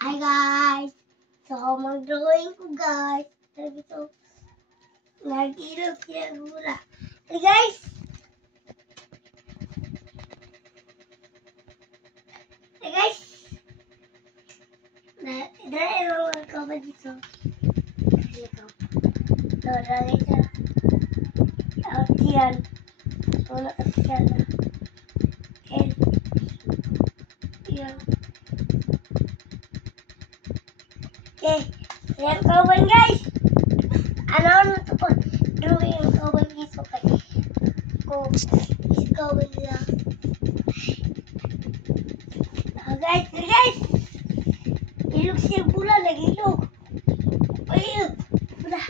Hi guys! So, mag-drawing ko guys. Sabi ko, nag-ilog pinagula. Hey guys! Hey guys! Dahil mo mga kaba dito. Dito. So, dahil ito. Yan. So, nakasiyan na. And, yan. Okay. Yan kawan guys. Ano ito po? Drawing ang kawan guys. Okay. Ko, is kawan nila. Guys, guys! Ilog siya pula, nag-ilog. Ilog. Pula.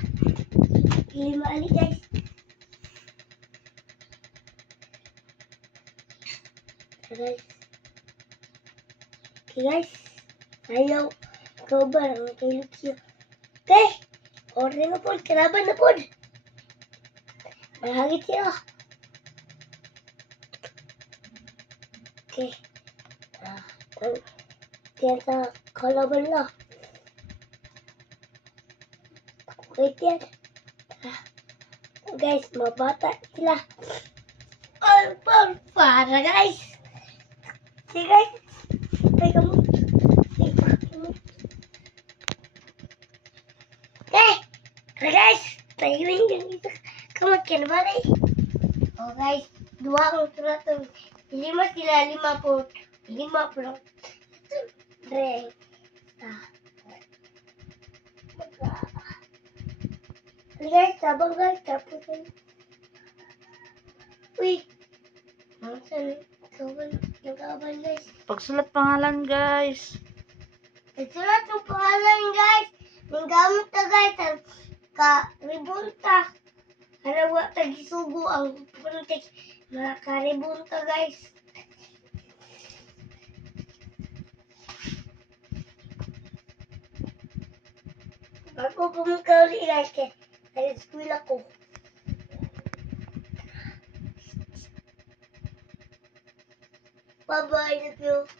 Lima ali guys. Guys. Okay guys. Ayaw. Kabar ang ilog siya. Okay. Order na po. Kalaban na po. Malagit siya. Okay. Yan sa kalaban na. Wait yan. Guys, mabata sila. Para guys. Okay guys. Okay, kamu. Okay. Guys. Tayo yung dito. Kamu balik. Oh guys. Dua ang surat. Lima sila. Lima po lang. Drink. Guys, sabang guys. Tapos uy. Mangsan. Yung kaban guys. Pagsulat pangalan guys. Pagsulat yung pangalan guys. Yung gamit na guys. Ka-ribunta. Halawa tagisugo ang puntik. Mga ka-ribunta guys. Bago pumunta ulit guys kaya nag-school ako. Bye-bye, love you.